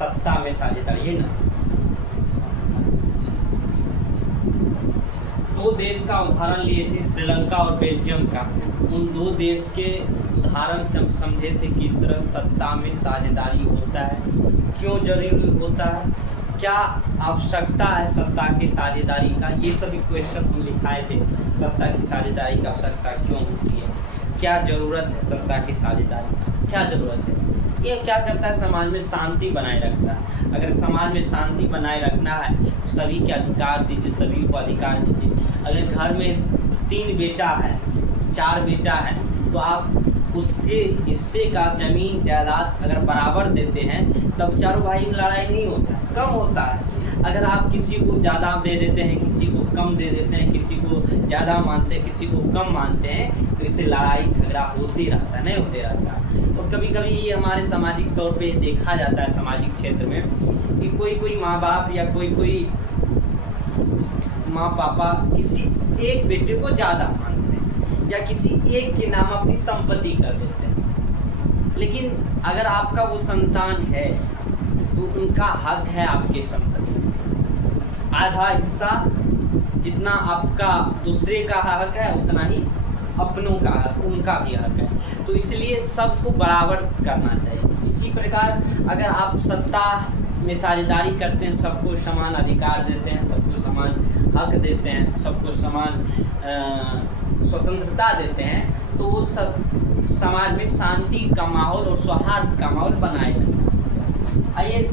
सत्ता में साझेदारी है ना। दो देश का उदाहरण लिए थे, श्रीलंका और बेल्जियम का। उन दो देश के उदाहरण से हम समझे थे किस तरह सत्ता में साझेदारी होता है, क्यों जरूरी होता है, क्या आवश्यकता है सत्ता की साझेदारी का। ये सभी क्वेश्चन हम लिखाए थे। सत्ता की साझेदारी की आवश्यकता क्यों होती है, क्या ज़रूरत है सत्ता की साझेदारी का, क्या ज़रूरत है। ये क्या करता है, समाज में शांति बनाए रखता है। अगर समाज में शांति बनाए रखना है तो सभी के अधिकार दीजिए, सभी को अधिकार दीजिए। अगर घर में 3 बेटा है, 4 बेटा है, तो आप उसके हिस्से का जमीन जायदाद अगर बराबर देते हैं तब चारों भाई में लड़ाई नहीं होता है, कम होता है। अगर आप किसी को ज़्यादा दे देते हैं, किसी को कम दे देते हैं, किसी को ज़्यादा मानते हैं, किसी को कम मानते हैं, तो इससे लड़ाई झगड़ा होते रहता है, नहीं होते रहता है। और कभी कभी ये हमारे सामाजिक तौर पे देखा जाता है सामाजिक क्षेत्र में कि कोई माँ बाप या कोई माँ पापा किसी एक बेटे को ज़्यादा मानते हैं या किसी एक के नाम अपनी संपत्ति कर देते हैं। लेकिन अगर आपका वो संतान है तो उनका हक है आपकी संपत्ति, आधा हिस्सा जितना आपका दूसरे का हक है उतना ही अपनों का हक, उनका भी हक है। तो इसलिए सबको बराबर करना चाहिए। इसी प्रकार अगर आप सत्ता में साझेदारी करते हैं, सबको समान अधिकार देते हैं, सबको समान हक देते हैं, सबको समान स्वतंत्रता देते हैं, तो वो सब समाज में शांति का माहौल और सौहार्द का माहौल बनाए रखते हैं। आइए,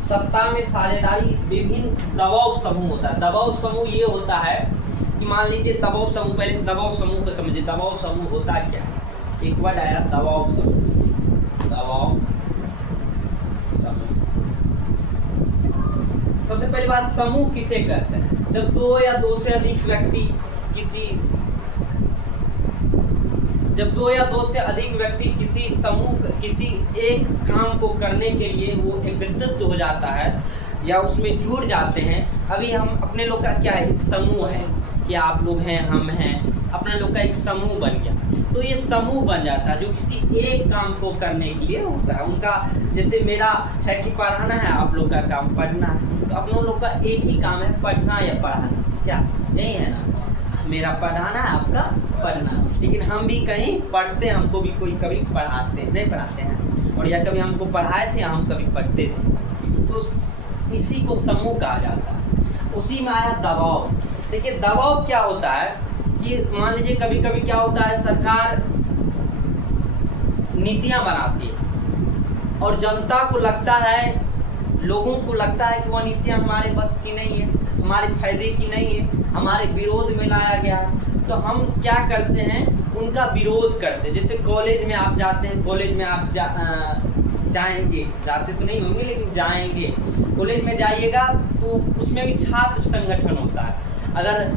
सत्ता में साझेदारी विभिन्न दबाव समूह होता है। दबाव समूह ये होता है कि मान लीजिए दबाव समूह, पहले दबाव समूह को समझिए। दबाव समूह होता क्या है, एक वर्ड आया दबाव समूह। दबाव समूह, सबसे पहली बात, समूह किसे कहते हैं? जब 2 या 2 से अधिक व्यक्ति किसी समूह किसी एक काम को करने के लिए वो एकत्रित हो जाता है या उसमें जुड़ जाते हैं। अभी हम अपने लोग का क्या है, एक समूह है कि आप लोग हैं, हम हैं, अपने लोग का एक समूह बन गया। तो ये समूह बन जाता है जो किसी एक काम को करने के लिए होता है। उनका जैसे मेरा है कि पढ़ाना है, आप लोग का काम पढ़ना है, तो अपनों लोग का एक ही काम है, पढ़ना या पढ़ाना। क्या नहीं है ना, मेरा पढ़ाना है, आपका पढ़ना। लेकिन हम भी कहीं पढ़ते हैं, हमको भी कोई कभी पढ़ाते नहीं पढ़ाते हैं, और या कभी हमको पढ़ाए थे, हम कभी पढ़ते थे। तो इसी को समूह कहा जाता है। उसी में आया दबाव। देखिए दबाव क्या होता है कि मान लीजिए कभी कभी क्या होता है, सरकार नीतियां बनाती है और जनता को लगता है, लोगों को लगता है कि वह नीतियां हमारे बस की नहीं है, हमारे फायदे की नहीं है, हमारे विरोध में लाया गया है। तो हम क्या करते हैं, उनका विरोध करते हैं। जैसे कॉलेज में आप जाते हैं, कॉलेज में आप जाएंगे, जाते तो नहीं होंगे लेकिन जाएंगे, कॉलेज में जाइएगा तो उसमें भी छात्र संगठन होता है। अगर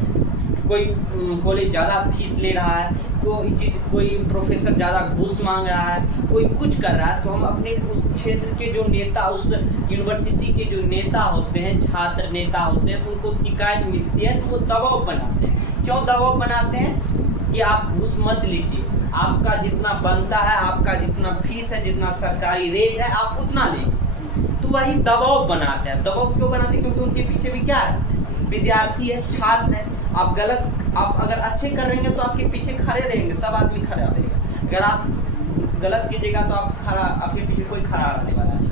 कोई कॉलेज ज़्यादा फीस ले रहा है, कोई प्रोफेसर ज़्यादा घूस मांग रहा है, कोई कुछ कर रहा है, तो हम अपने उस क्षेत्र के जो नेता, उस यूनिवर्सिटी के जो नेता होते हैं, छात्र नेता होते हैं, उनको शिकायत मिलती है तो वो दबाव बनाते हैं। क्यों दबाव बनाते हैं कि आप घूस मत लीजिए, आपका जितना बनता है, आपका जितना फीस है, जितना सरकारी रेट है, आप उतना लीजिए। तो वही दबाव बनाते हैं। दबाव क्यों बनाते हैं? क्योंकि उनके पीछे भी क्या है, विद्यार्थी है, छात्र है। आप अगर अच्छे कर रहेंगे तो आपके पीछे खड़े रहेंगे, सब आदमी खड़ा रहेगा। अगर आप गलत कीजिएगा तो आपके पीछे कोई खड़ा रहने वाला नहीं।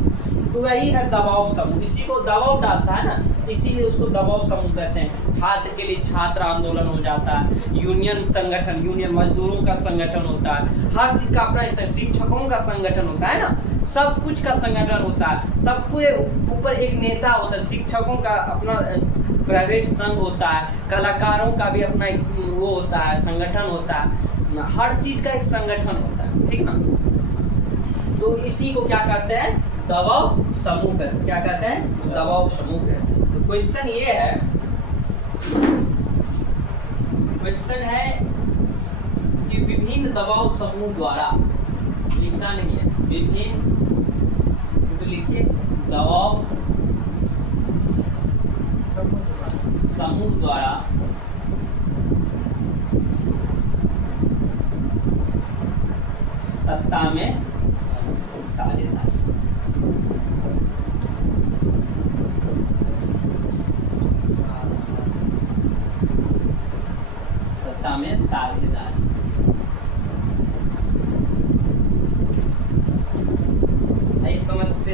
तो वही है दबाव समूह, इसी को दबाव डालता है ना, इसीलिए उसको दबाव समूह कहते हैं। छात्र के लिए छात्र आंदोलन हो जाता है, यूनियन संगठन, यूनियन मजदूरों का संगठन होता है, हर चीज का अपना, शिक्षकों का संगठन होता है ना, सब कुछ का संगठन होता है। सबके ऊपर एक नेता होता है, शिक्षकों का अपना प्राइवेट संघ होता है, कलाकारों का भी अपना एक वो होता है, संगठन होता है, हर चीज का एक संगठन होता है, ठीक ना। तो इसी को क्या कहते हैं, दबाव समूह कहते हैं। क्या कहते हैं, दबाव समूह कहते हैं। तो क्वेश्चन ये है, क्वेश्चन है कि विभिन्न दबाव समूह द्वारा, लिखना नहीं है, विभिन्न, तो लिखिए दबाव समूह द्वारा सत्ता में साझेदारी। सत्ता में साझेदारी। नहीं समझते?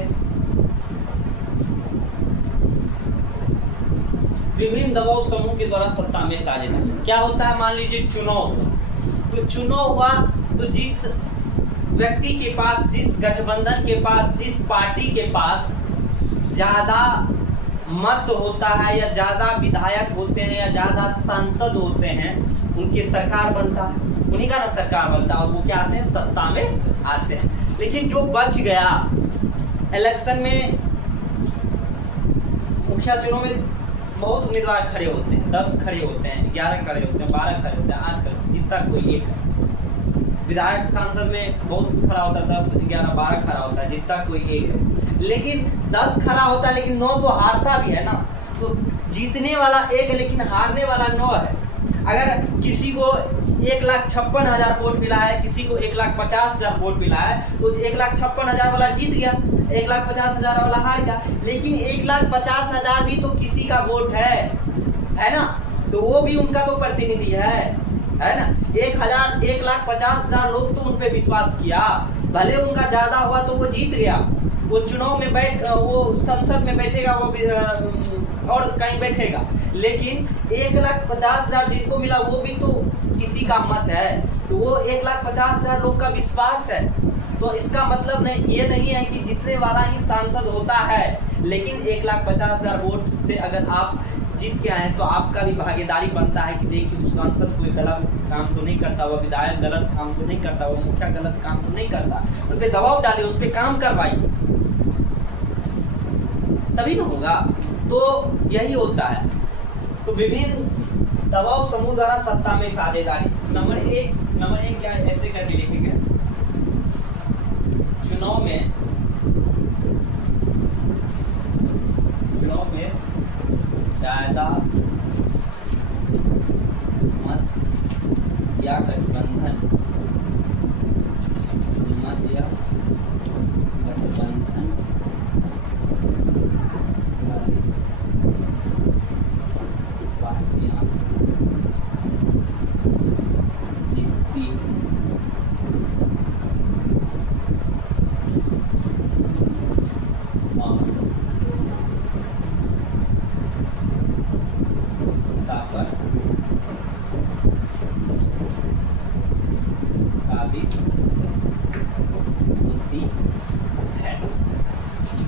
विभिन्न दबाव समूह के द्वारा सत्ता में साझेदारी क्या होता है? मान लीजिए चुनाव, तो चुनाव हुआ तो जिस व्यक्ति के पास, जिस गठबंधन के पास, जिस पार्टी के पास ज्यादा मत होता है या ज्यादा विधायक होते हैं या ज्यादा सांसद होते हैं, उनकी सरकार बनता है, उन्हीं का ना सरकार बनता है और वो क्या आते हैं? सत्ता में आते हैं। लेकिन जो बच गया इलेक्शन में, मुखिया चुनाव में बहुत उम्मीदवार खड़े होते हैं, 10 खड़े होते हैं, 11 खड़े होते हैं, 12 खड़े होते हैं, 8 खड़े, जीतता कोई एक है। विधायक सांसद में बहुत खड़ा होता है, 10, 11, 12 खड़ा होता है, जीतता कोई एक है। लेकिन 10 खड़ा होता है लेकिन 9 तो हारता भी है ना, तो जीतने वाला एक है लेकिन हारने वाला 9 है। अगर किसी को 1,56,000 वोट मिला है, किसी को 1,50,000 वोट मिला है, तो 1,56,000 वाला जीत गया, 1,50,000 वाला हार गया। लेकिन 1,50,000 भी तो किसी का वोट है ना, तो वो भी उनका तो प्रतिनिधि है ना। 1,50,000 लोग तो उन पे विश्वास किया, भले उनका ज्यादा हुआ तो वो जीत गया, वो चुनाव में वो संसद में बैठेगा, वो और कहीं बैठेगा। लेकिन 1,50,000 जिनको मिला वो भी तो किसी का मत है, तो वो 1,50,000 लोग का विश्वास है। तो इसका मतलब ये नहीं है कि जीतने वाला ही सांसद होता है। लेकिन 1,50,000 वोट से अगर आप जीत के आए तो आपका भी भागीदारी बनता है कि देखिए उस सांसद कोई गलत काम तो नहीं करता, वो विधायक गलत काम तो नहीं करता, वो मुखिया गलत काम तो नहीं करता, उन पे दबाव डालिए, उस पे काम करवाइए, तभी ना होगा। तो यही होता है। तो विभिन्न दबाव समूह द्वारा सत्ता में साझेदारी। नंबर एक क्या ऐसे करके लिखेंगे, चुनाव में ज्यादा मत या गठबंधन वाली पार्टियां जीतती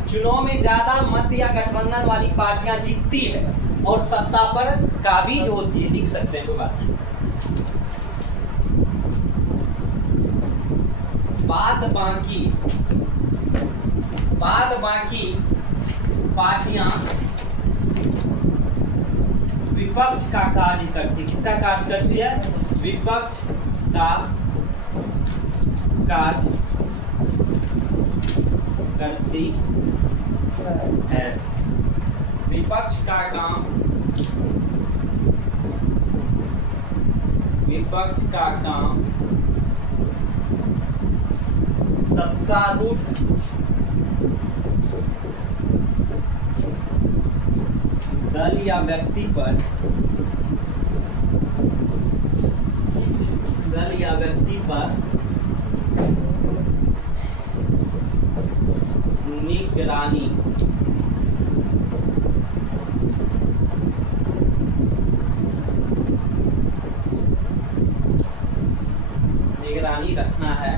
चुनाव में ज्यादा मत या गठबंधन वाली पार्टियां जीतती है और सत्ता पर काबिज होती है। लिख सकते हैं कोई बात नहीं। बाद बाकी पार्टियां विपक्ष का कार्य करती है। किसका कार्य करती है? विपक्ष का कार्य करती है। विपक्ष का काम, विपक्ष का काम सत्तारूढ़ दल या व्यक्ति पर निगरानी रखना है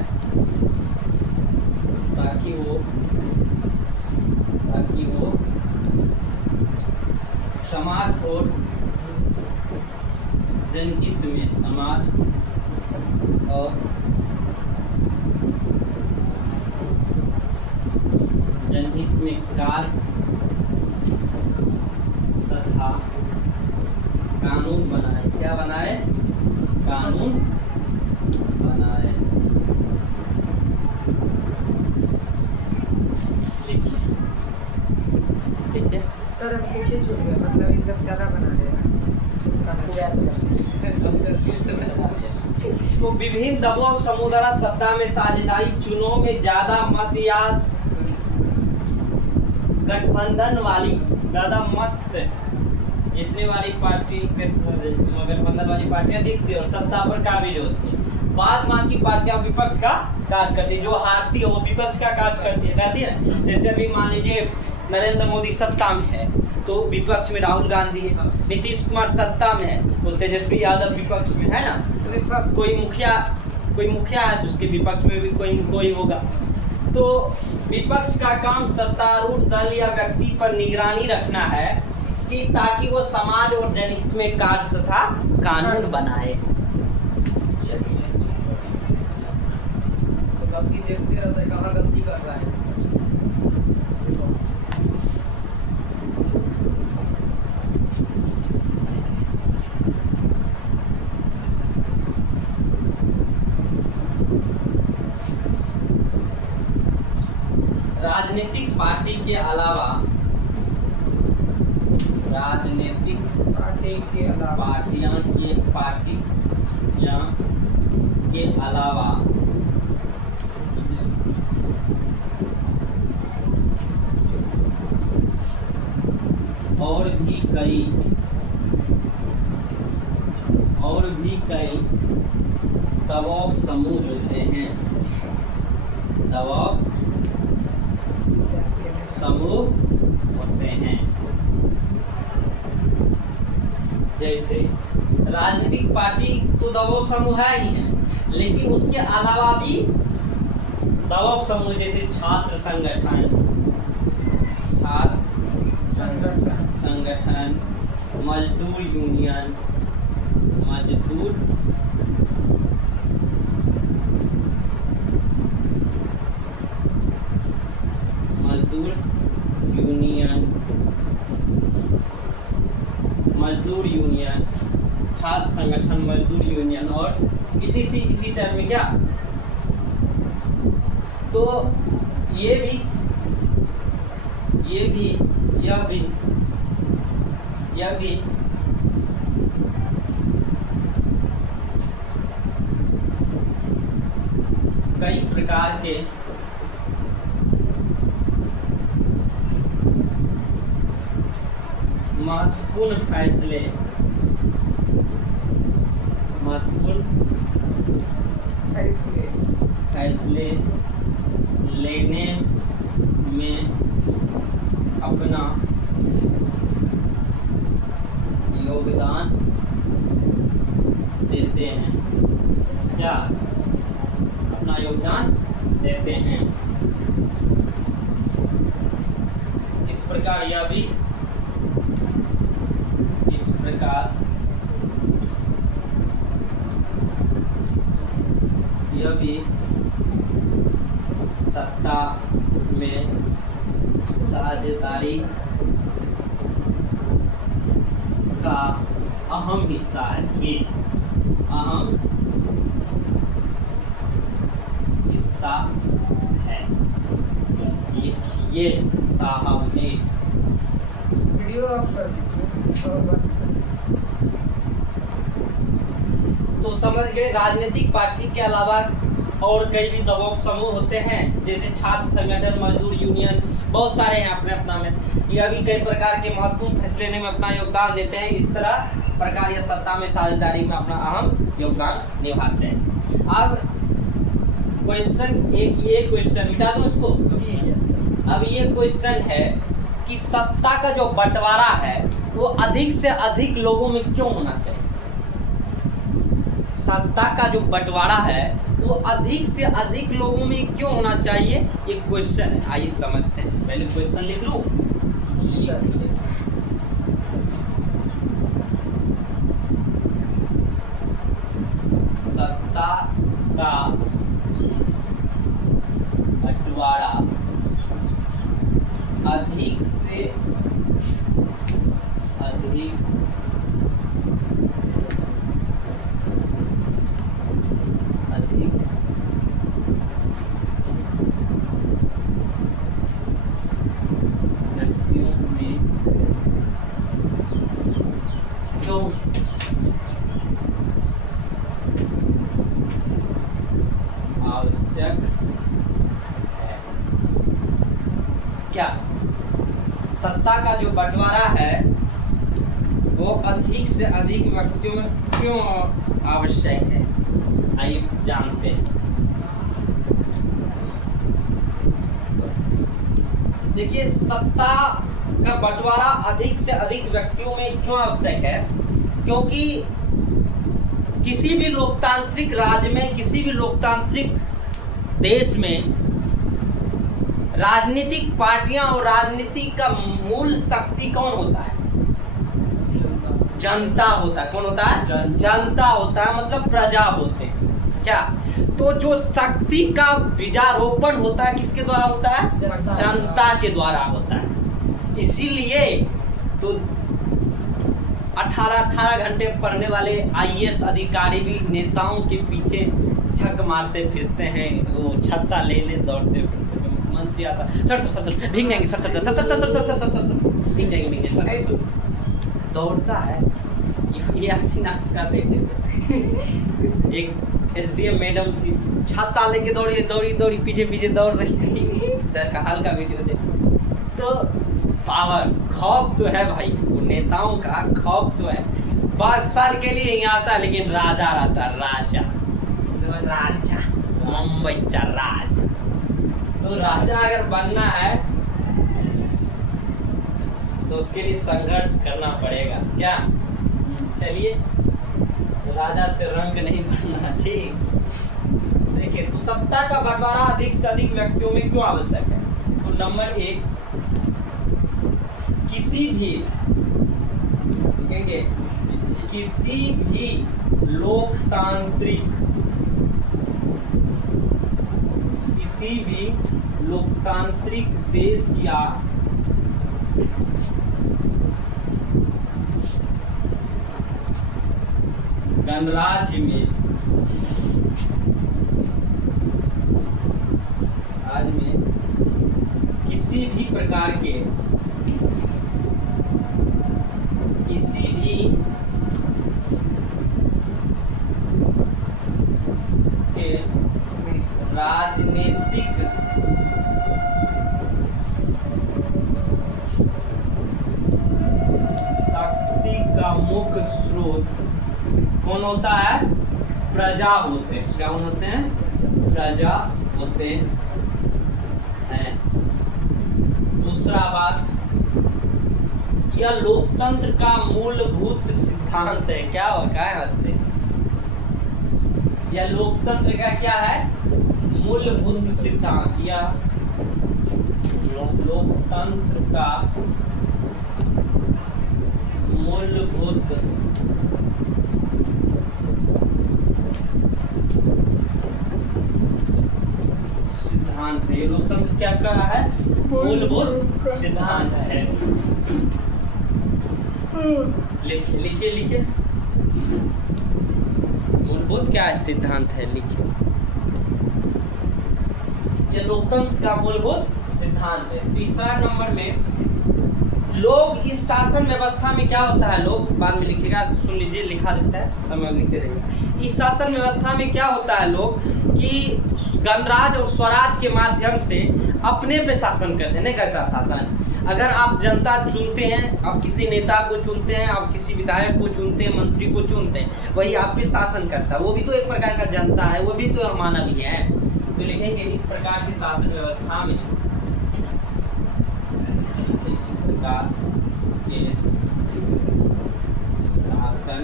ताकि वो समाज और जनहित में कार्य तथा कानून बनाए। क्या बनाए? कानून बनाए। ठीक है सर, अब पीछे छूट गया, मतलब ये सब ज्यादा बना रहे हैं। तो विभिन्न दबाव समूह द्वारा सत्ता में साझेदारी। चुनाव में ज्यादा मत या गठबंधन वाली ज्यादा मत जितने वाली पार्टी गठबंधन वाली पार्टियां दिखती है और सत्ता पर काबिल होती है, बाद बाकी पार्टियां विपक्ष का काज करती है, जो हारती है वो विपक्ष का काज करती है, कहती है। जैसे अभी मान लीजिए नरेंद्र मोदी सत्ता में है तो विपक्ष में राहुल गांधी है, नीतीश कुमार सत्ता में है तो तेजस्वी यादव विपक्ष में है ना, कोई मुखिया है तो उसके विपक्ष में भी कोई होगा। तो विपक्ष का काम सत्तारूढ़ दल या व्यक्ति पर निगरानी रखना है कि ताकि वो समाज और जनहित में कार्य तथा कानून बनाए। तो गलती देखते रहता है कहाँ गलती कर रहा है। राजनीतिक पार्टी के अलावा पार्टियां के अलावा और भी कई दबाव समूह होते हैं, दबाव समूह होते हैं। जैसे राजनीतिक पार्टी तो दबाव समूह है ही है, लेकिन उसके अलावा भी दबाव समूह जैसे छात्र संगठन, मजदूर यूनियन, मजदूर यूनियन, छात्र संगठन, मजदूर यूनियन और इसी तरह में क्या, तो यह भी कई प्रकार के महत्वपूर्ण फैसले लेने में अपना योगदान देते हैं, क्या अपना योगदान देते हैं। इस प्रकार यह भी सत्ता में साझेदारी का अहम हिस्सा है, अहम हिस्सा है। ये साहब जी वीडियो ऑफ कर दीजिए। तो समझ गए, राजनीतिक पार्टी के अलावा और कई भी दबाव समूह होते हैं, जैसे छात्र संगठन, मजदूर यूनियन, बहुत सारे हैं अपने अपना में। यह भी कई प्रकार के महत्वपूर्ण फैसले लेने में अपना योगदान देते हैं। इस तरह प्रकार यह सत्ता में साझेदारी में अपना अहम योगदान निभाते हैं। अब क्वेश्चन एक क्वेश्चन मिटा दूं इसको। अब ये क्वेश्चन है कि सत्ता का जो बंटवारा है वो अधिक से अधिक लोगों में क्यों होना चाहिए। सत्ता का जो बंटवारा है वो अधिक से अधिक लोगों में क्यों होना चाहिए, ये क्वेश्चन है। आइए समझते हैं। पहले क्वेश्चन लिख लूं। सत्ता का बंटवारा अधिक से अधिक व्यक्तियों में क्यों आवश्यक है। क्या सत्ता का जो बंटवारा है वो अधिक से अधिक व्यक्तियों में क्यों आवश्यक है, आइए जानते हैं। देखिए, सत्ता का बंटवारा अधिक से अधिक व्यक्तियों में क्यों आवश्यक है, क्योंकि किसी भी लोकतांत्रिक राज्य में, किसी भी लोकतांत्रिक देश में राजनीतिक पार्टियां और राजनीति का मूल शक्ति कौन होता है? जनता होता है। कौन होता है? जनता होता है, मतलब प्रजा होते हैं क्या। तो जो शक्ति का बीजारोपण होता है किसके द्वारा होता है? जनता के द्वारा होता है। इसीलिए तो 18 घंटे पढ़ने वाले IAS अधिकारी भी नेताओं के पीछे छक मारते फिरते हैं, वो छत्ता ले दौड़ते फिरते हैं। मंत्री आता, सर भीग जाएंगे, सर भीग जाएंगे, सर दौड़ता है। ये नाटक का देखे एक SDM मैडम थी, छाता लेके दौड़ी पीछे दौड़ रही थी। इधर का हाल का वीडियो देखो तो पावर खौफ तो है भाई, वो नेताओं का खौफ तो है। 5 साल के लिए ही आता है, लेकिन राजा रहता है, राजा मुंबई का राजा। तो राजा अगर बनना है तो उसके लिए संघर्ष करना पड़ेगा क्या। चलिए, राजा से रंग नहीं बनना, ठीक। देखिए, तो सत्ता का बंटवारा अधिक से अधिक व्यक्तियों में क्यों आवश्यक है। तो नंबर 1, किसी भी लोकतांत्रिक देश या गणराज्य में किसी भी प्रकार के राजनीतिक शक्ति का मुख्य स्रोत कौन होता है? प्रजा होते हैं। क्या होते हैं? प्रजा होते हैं। दूसरा बात, यह लोकतंत्र का मूलभूत सिद्धांत है। क्या है हंसते? यह लोकतंत्र का क्या है? मूलभूत सिद्धांत। या लोकतंत्र का मूलभूत सिद्धांत है। ये लोकतंत्र क्या है? मूलभूत सिद्धांत है। लिखिए मूलभूत क्या है? सिद्धांत है, लिखिए। यह लोकतंत्र का मूलभूत सिद्धांत है। तीसरा नंबर में, लोग इस शासन व्यवस्था में क्या होता है, लोग बाद में लिखिएगा, सुन लीजिए, लिखा देता है, समय लिखते रहिए। इस शासन व्यवस्था में क्या होता है, लोग कि गणराज्य और स्वराज के माध्यम से अपने पे शासन करते हैं, नहीं करता शासन। अगर आप जनता चुनते हैं, आप किसी नेता को चुनते हैं, आप किसी विधायक को चुनते हैं, मंत्री को चुनते हैं, वही आप पे शासन करता है। वो भी तो एक प्रकार का जनता है, वो भी तो मानव ही है। तो लिखेंगे, इस प्रकार की शासन व्यवस्था में, इस प्रकार के शासन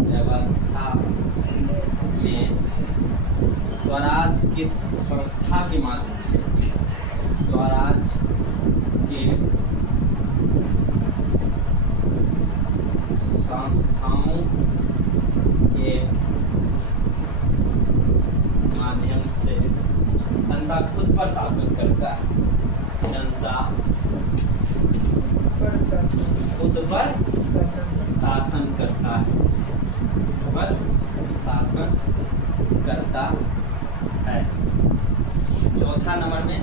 व्यवस्था में स्वराज की संस्था के माध्यम से, स्वराज के संस्थाओं के माध्यम से जनता खुद पर शासन करता है। जनता खुद पर शासन करता है, पर शासन करता है। चौथा नंबर में,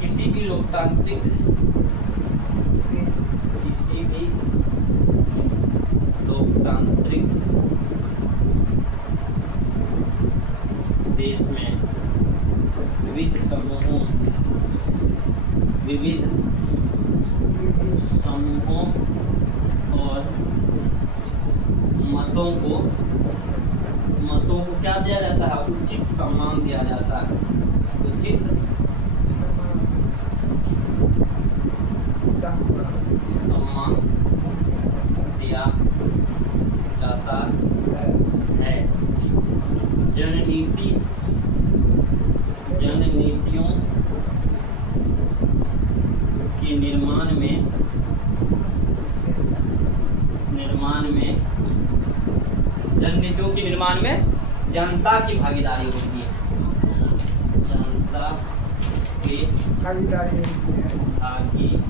किसी भी लोकतांत्रिक देश में विविध समूहों क्या दिया जाता है? उचित सम्मान दिया जाता है। उचित सम्मान दिया जाता है। जननीतियों के निर्माण में जननीतियों के निर्माण में जनता की भागीदारी होती है। जनता की भागीदारी होती है। भागीदारी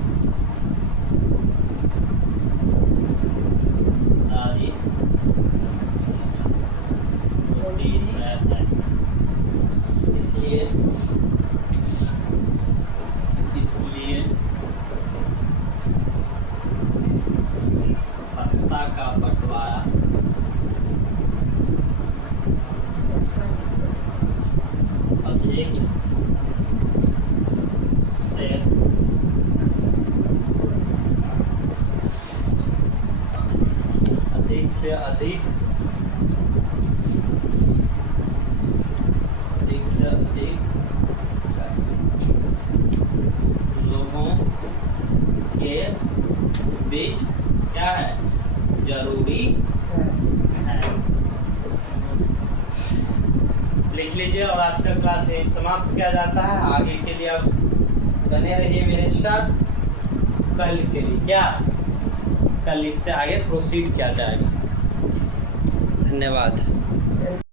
होती है। इसलिए सत्ता का बंटवारा अधिक से अधिक लोगों के बीच क्या है? जरूरी है। लिख लीजिए और आज का क्लास यही समाप्त किया जाता है। आगे के लिए आप बने रहिए मेरे साथ। कल के लिए क्या? कल इससे आगे प्रोसीड किया जाएगा। धन्यवाद।